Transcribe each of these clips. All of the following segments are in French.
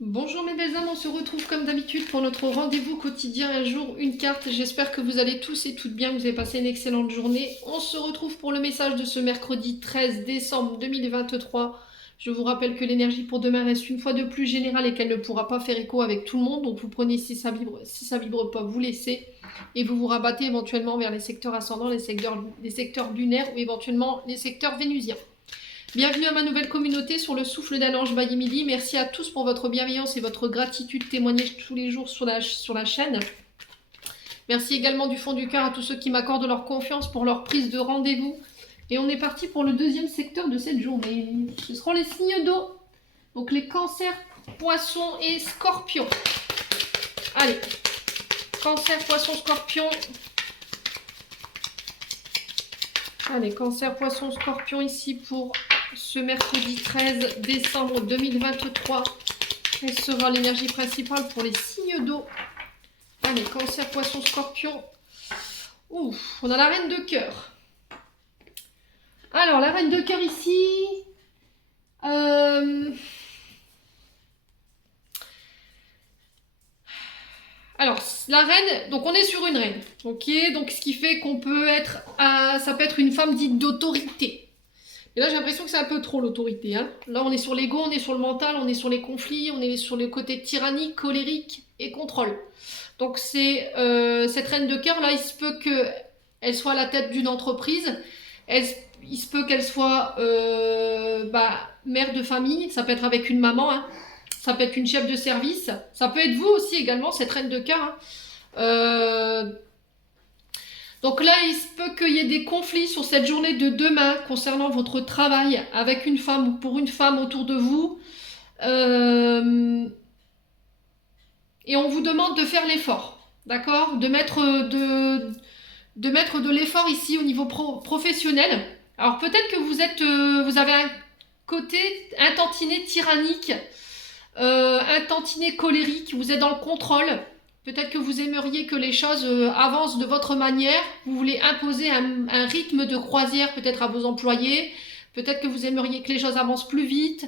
Bonjour mes belles âmes, on se retrouve comme d'habitude pour notre rendez-vous quotidien, un jour, une carte. J'espère que vous allez tous et toutes bien, que vous avez passé une excellente journée. On se retrouve pour le message de ce mercredi 13 décembre 2023. Je vous rappelle que l'énergie pour demain reste une fois de plus générale et qu'elle ne pourra pas faire écho avec tout le monde. Donc vous prenez si ça vibre pas, vous laissez. Et vous vous rabattez éventuellement vers les secteurs ascendants, les secteurs lunaires ou éventuellement les secteurs vénusiens. Bienvenue à ma nouvelle communauté sur le souffle d'un ange by Emily. Merci à tous pour votre bienveillance et votre gratitude témoignée tous les jours sur la chaîne. Merci également du fond du cœur à tous ceux qui m'accordent leur confiance pour leur prise de rendez-vous. Et on est parti pour le deuxième secteur de cette journée. Ce seront les signes d'eau. Donc les cancers, poissons et scorpions. Allez, cancer, poisson, scorpion. Allez, cancer, poisson, scorpion ici pour ce mercredi 13 décembre 2023. Quelle sera l'énergie principale pour les signes d'eau? Allez, cancer, poisson, scorpion. Ouf, on a la reine de cœur. Alors, la reine de cœur ici... Alors, la reine, donc on est sur une reine, ok? Donc ce qui fait qu'on peut être, ça peut être une femme dite d'autorité. Et là, j'ai l'impression que c'est un peu trop l'autorité, hein. Là, on est sur l'ego, on est sur le mental, on est sur les conflits, on est sur le côté tyrannique, colérique et contrôle. Donc c'est cette reine de cœur, là, il se peut qu'elle soit à la tête d'une entreprise, il se peut qu'elle soit mère de famille, ça peut être avec une maman, hein. Ça peut être une chef de service, ça peut être vous aussi également, cette reine de cœur, hein. Donc là, il se peut qu'il y ait des conflits sur cette journée de demain concernant votre travail avec une femme ou pour une femme autour de vous. Et on vous demande de faire l'effort, d'accord? De mettre de l'effort ici au niveau professionnel. Alors peut-être que vous avez un côté un tantinet tyrannique, un tantinet colérique, vous êtes dans le contrôle. Peut-être que vous aimeriez que les choses avancent de votre manière. Vous voulez imposer un rythme de croisière peut-être à vos employés. Peut-être que vous aimeriez que les choses avancent plus vite.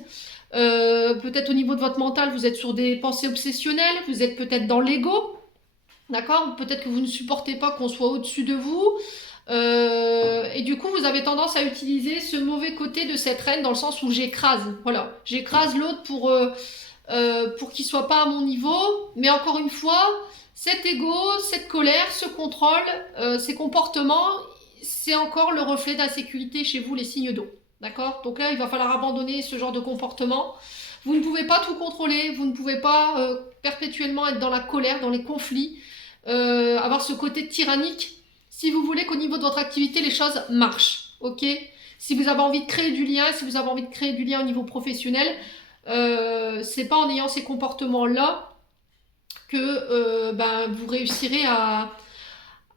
Peut-être au niveau de votre mental, vous êtes sur des pensées obsessionnelles. Vous êtes peut-être dans l'ego. D'accord? Peut-être que vous ne supportez pas qu'on soit au-dessus de vous. Et du coup, vous avez tendance à utiliser ce mauvais côté de cette reine dans le sens où j'écrase. Voilà. J'écrase l'autre pour qu'il soit pas à mon niveau, mais encore une fois, cet ego, cette colère, ce contrôle, ces comportements, c'est encore le reflet d'insécurité chez vous, les signes d'eau. D'accord? Donc là, il va falloir abandonner ce genre de comportement. Vous ne pouvez pas tout contrôler, vous ne pouvez pas perpétuellement être dans la colère, dans les conflits, avoir ce côté tyrannique, si vous voulez qu'au niveau de votre activité, les choses marchent. Ok? Si vous avez envie de créer du lien, si vous avez envie de créer du lien au niveau professionnel, c'est pas en ayant ces comportements-là que vous réussirez à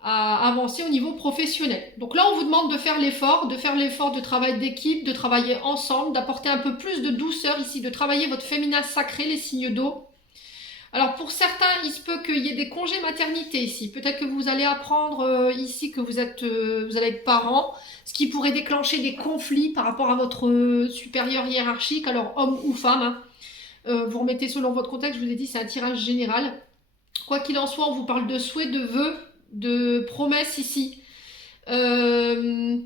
avancer au niveau professionnel. Donc là, on vous demande de faire l'effort de travail d'équipe, de travailler ensemble, d'apporter un peu plus de douceur ici, de travailler votre féminin sacré, les signes d'eau. Alors pour certains, il se peut qu'il y ait des congés maternité ici. Peut-être que vous allez apprendre ici que vous allez être parent, ce qui pourrait déclencher des conflits par rapport à votre supérieur hiérarchique, alors homme ou femme, hein. Vous remettez selon votre contexte, je vous ai dit, c'est un tirage général. Quoi qu'il en soit, on vous parle de souhaits, de vœux, de promesses ici. Alors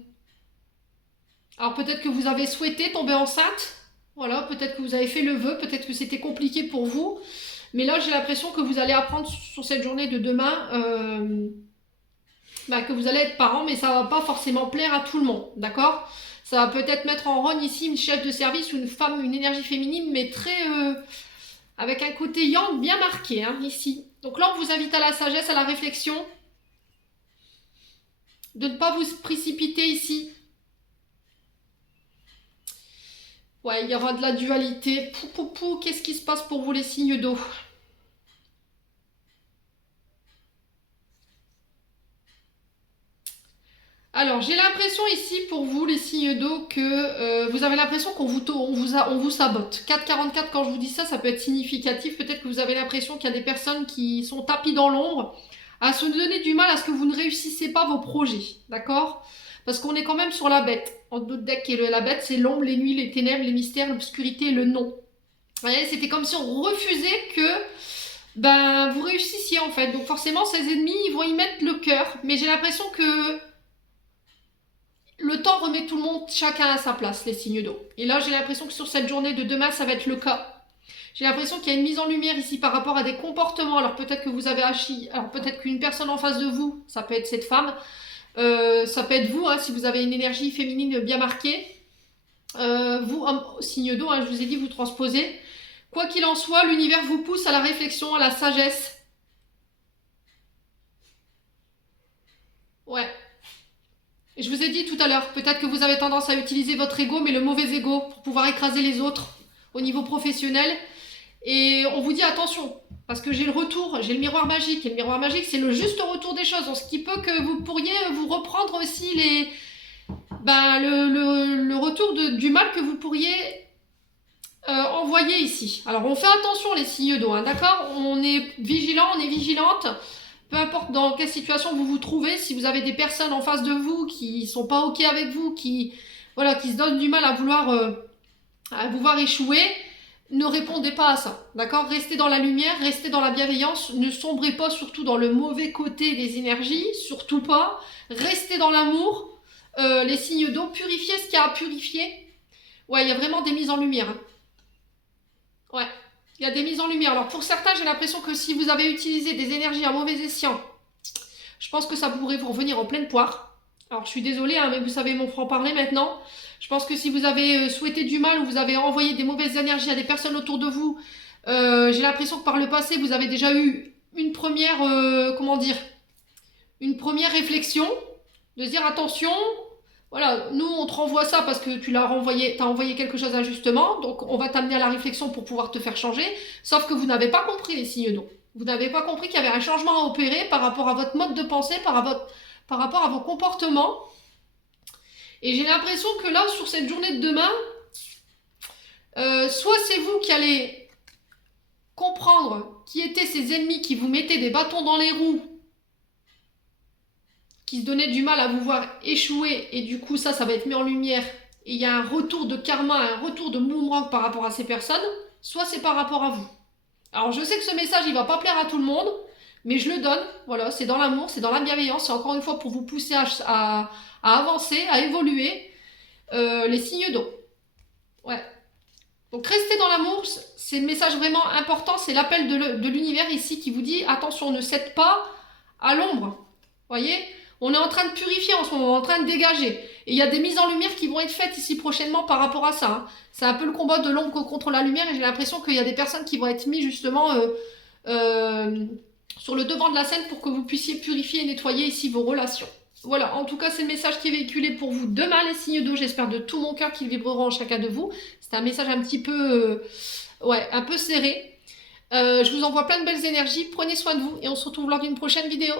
peut-être que vous avez souhaité tomber enceinte, voilà, peut-être que vous avez fait le vœu, peut-être que c'était compliqué pour vous. Mais là, j'ai l'impression que vous allez apprendre sur cette journée de demain que vous allez être parent, mais ça va pas forcément plaire à tout le monde, d'accord? Ça va peut-être mettre en rogne ici une chef de service ou une femme, une énergie féminine, mais très avec un côté yang bien marqué, hein, ici. Donc là, on vous invite à la sagesse, à la réflexion, de ne pas vous précipiter ici. Ouais, il y aura de la dualité. Qu'est-ce qui se passe pour vous les signes d'eau? Alors, j'ai l'impression ici pour vous, les signes d'eau, que vous avez l'impression qu'on vous sabote. 4,44, quand je vous dis ça, ça peut être significatif. Peut-être que vous avez l'impression qu'il y a des personnes qui sont tapis dans l'ombre, à se donner du mal à ce que vous ne réussissez pas vos projets. D'accord? Parce qu'on est quand même sur la bête. En d'autres deck, et la bête, c'est l'ombre, les nuits, les ténèbres, les mystères, l'obscurité et le non. Vous voyez, c'était comme si on refusait que ben, vous réussissiez en fait. Donc forcément, ces ennemis, ils vont y mettre le cœur. Mais j'ai l'impression que le temps remet tout le monde, chacun à sa place, les signes d'eau. Et là, j'ai l'impression que sur cette journée de demain, ça va être le cas. J'ai l'impression qu'il y a une mise en lumière ici par rapport à des comportements. Alors peut-être que vous avez agi, alors peut-être qu'une personne en face de vous, ça peut être cette femme, ça peut être vous, hein, si vous avez une énergie féminine bien marquée. Vous, homme, signe d'eau, hein, je vous ai dit, vous transposez. Quoi qu'il en soit, l'univers vous pousse à la réflexion, à la sagesse. Ouais. Je vous ai dit tout à l'heure, peut-être que vous avez tendance à utiliser votre ego, mais le mauvais ego, pour pouvoir écraser les autres au niveau professionnel. Et on vous dit attention, parce que j'ai le retour, j'ai le miroir magique. Et le miroir magique, c'est le juste retour des choses. Ce qui peut que vous pourriez vous reprendre aussi le retour du mal que vous pourriez envoyer ici. Alors on fait attention les signes d'eau, hein, d'accord? On est vigilant, on est vigilante. Peu importe dans quelle situation vous vous trouvez, si vous avez des personnes en face de vous qui sont pas ok avec vous, qui se donnent du mal à vous voir échouer, ne répondez pas à ça, d'accord? Restez dans la lumière, restez dans la bienveillance, ne sombrez pas surtout dans le mauvais côté des énergies, surtout pas. Restez dans l'amour, les signes d'eau, purifiez ce qu'il y a à purifier. Ouais, il y a vraiment des mises en lumière, hein. Ouais, il y a des mises en lumière. Alors pour certains, j'ai l'impression que si vous avez utilisé des énergies à mauvais escient, je pense que ça pourrait vous revenir en pleine poire. Alors je suis désolée, hein, mais vous savez mon franc-parler maintenant. Je pense que si vous avez souhaité du mal ou vous avez envoyé des mauvaises énergies à des personnes autour de vous, j'ai l'impression que par le passé, vous avez déjà eu une première, une première réflexion, de se dire attention, voilà, nous on te renvoie ça parce que tu l'as renvoyé, t'as envoyé quelque chose injustement, donc on va t'amener à la réflexion pour pouvoir te faire changer, sauf que vous n'avez pas compris les signes d'eau. Vous n'avez pas compris qu'il y avait un changement à opérer par rapport à votre mode de pensée, par rapport à vos comportements. Et j'ai l'impression que là, sur cette journée de demain, soit c'est vous qui allez comprendre qui étaient ces ennemis qui vous mettaient des bâtons dans les roues, qui se donnaient du mal à vous voir échouer, et du coup ça va être mis en lumière, et il y a un retour de karma, un retour de boomerang par rapport à ces personnes, soit c'est par rapport à vous. Alors je sais que ce message il va pas plaire à tout le monde, mais je le donne, voilà, c'est dans l'amour, c'est dans la bienveillance, c'est encore une fois pour vous pousser à avancer, à évoluer, les signes d'eau. Ouais. Donc restez dans l'amour, c'est le message vraiment important, c'est l'appel de l'univers ici qui vous dit attention, ne cède pas à l'ombre. Voyez, on est en train de purifier en ce moment, on est en train de dégager. Et il y a des mises en lumière qui vont être faites ici prochainement par rapport à ça, hein. C'est un peu le combat de l'ombre contre la lumière et j'ai l'impression qu'il y a des personnes qui vont être mises justement sur le devant de la scène pour que vous puissiez purifier et nettoyer ici vos relations. Voilà, en tout cas, c'est le message qui est véhiculé pour vous demain, les signes d'eau. J'espère de tout mon cœur qu'ils vibreront en chacun de vous. C'est un message un petit peu, un peu serré. Je vous envoie plein de belles énergies. Prenez soin de vous et on se retrouve lors d'une prochaine vidéo.